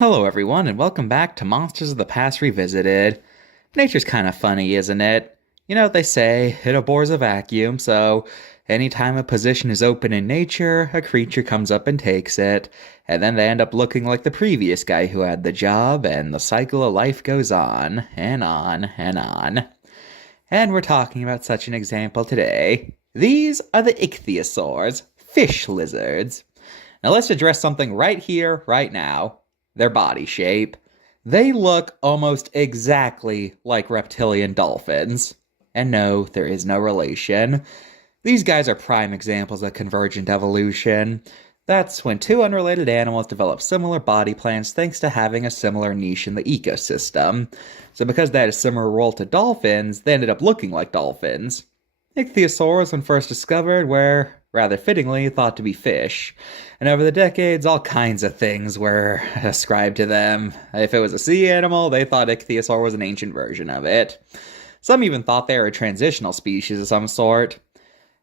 Hello, everyone, and welcome back to Monsters of the Past Revisited. Nature's kind of funny, isn't it? You know what they say, it abhors a vacuum, so anytime a position is open in nature, a creature comes up and takes it, and then they end up looking like the previous guy who had the job, and the cycle of life goes on, and on, and on. And we're talking about such an example today. These are the Icthyosaurs, fish lizards. Now let's address something right here, right now. Their body shape. They look almost exactly like reptilian dolphins. And no, there is no relation. These guys are prime examples of convergent evolution. That's when two unrelated animals develop similar body plans thanks to having a similar niche in the ecosystem. So because they had a similar role to dolphins, they ended up looking like dolphins. Ichthyosaurs, when first discovered, were, rather fittingly, thought to be fish. And over the decades, all kinds of things were ascribed to them. If it was a sea animal, they thought Ichthyosaur was an ancient version of it. Some even thought they were a transitional species of some sort.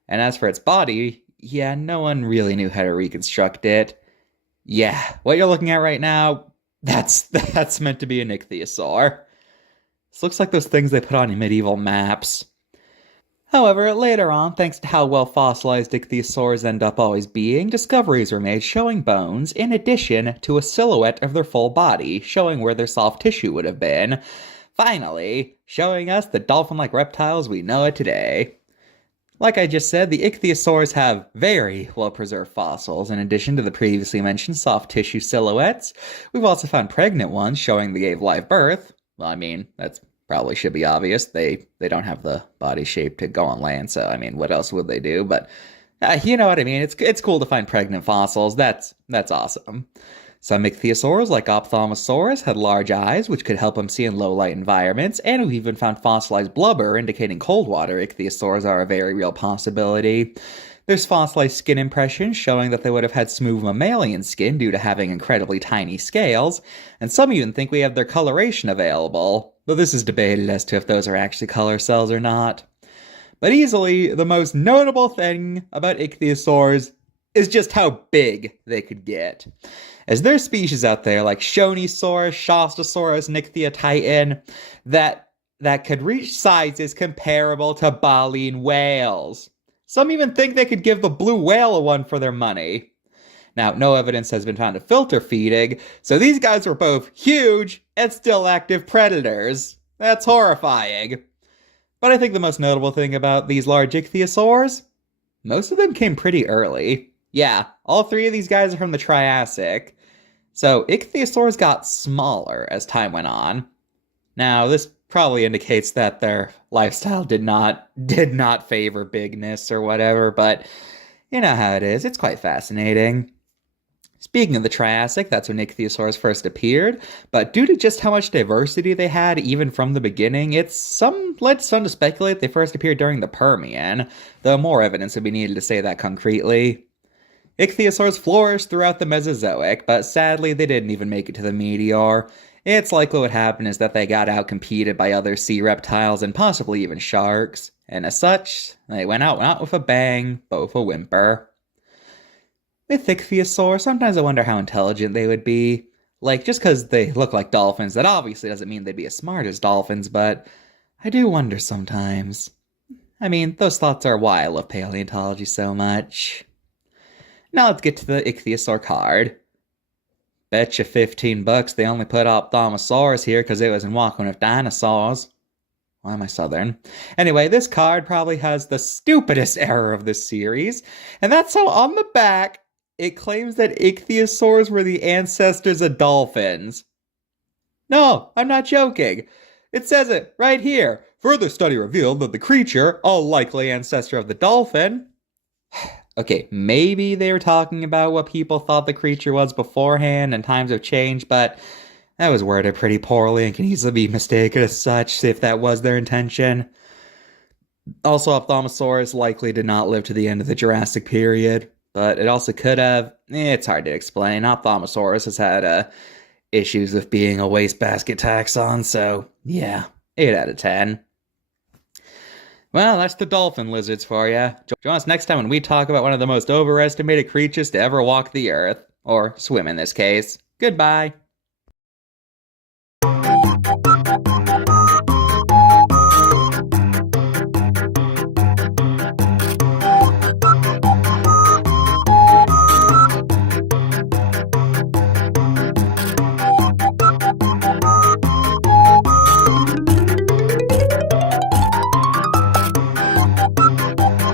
And as for its body, yeah, no one really knew how to reconstruct it. Yeah, what you're looking at right now, that's meant to be an ichthyosaur. This looks like those things they put on medieval maps. However, later on, thanks to how well fossilized ichthyosaurs end up always being, discoveries were made showing bones, in addition to a silhouette of their full body, showing where their soft tissue would have been. Finally, showing us the dolphin-like reptiles we know it today. Like I just said, the ichthyosaurs have very well-preserved fossils. In addition to the previously mentioned soft tissue silhouettes, we've also found pregnant ones showing they gave live birth. Well, I mean, that's probably should be obvious. They don't have the body shape to go on land, so I mean, what else would they do? But you know what I mean. It's cool to find pregnant fossils. That's awesome. Some ichthyosaurs, like Ophthalmosaurus, had large eyes, which could help them see in low-light environments, and we've even found fossilized blubber, indicating cold-water ichthyosaurs are a very real possibility. There's fossilized skin impressions showing that they would have had smooth mammalian skin due to having incredibly tiny scales, and some even think we have their coloration available, though this is debated as to if those are actually color cells or not. But easily, the most notable thing about ichthyosaurs is just how big they could get. As there are species out there like Shonisaurus, Shostosaurus, and Ichthyotitan that could reach sizes comparable to baleen whales. Some even think they could give the blue whale a one for their money. Now, no evidence has been found of filter feeding, so these guys were both huge and still active predators. That's horrifying. But I think the most notable thing about these large ichthyosaurs, most of them came pretty early. Yeah, all three of these guys are from the Triassic. So ichthyosaurs got smaller as time went on. Now, this probably indicates that their lifestyle did not favor bigness or whatever, but you know how it is. It's quite fascinating. Speaking of the Triassic, that's when ichthyosaurs first appeared, but due to just how much diversity they had even from the beginning, led some to speculate they first appeared during the Permian, though more evidence would be needed to say that concretely. Ichthyosaurs flourished throughout the Mesozoic, but sadly they didn't even make it to the meteor. It's likely what happened is that they got outcompeted by other sea reptiles and possibly even sharks, and as such, they went out not with a bang, but with a whimper. With ichthyosaurs, sometimes I wonder how intelligent they would be. Like, just because they look like dolphins, that obviously doesn't mean they'd be as smart as dolphins, but I do wonder sometimes. I mean, those thoughts are why I love paleontology so much. Now let's get to the ichthyosaur card. Betcha $15 they only put Ophthalmosaurus here because it was in Walking with Dinosaurs. Why am I Southern? Anyway, this card probably has the stupidest error of this series, and that's how on the back, it claims that ichthyosaurs were the ancestors of dolphins. No, I'm not joking. It says it right here. Further study revealed that the creature, a likely ancestor of the dolphin... Okay, maybe they were talking about what people thought the creature was beforehand and times have changed, but that was worded pretty poorly and can easily be mistaken as such if that was their intention. Also, Ophthalmosaurus likely did not live to the end of the Jurassic period, but it also could have. It's hard to explain. Ophthalmosaurus has had issues with being a wastebasket taxon, so yeah, 8 out of 10. Well, that's the dolphin lizards for you. Join us next time when we talk about one of the most overestimated creatures to ever walk the earth. Or swim in this case. Goodbye.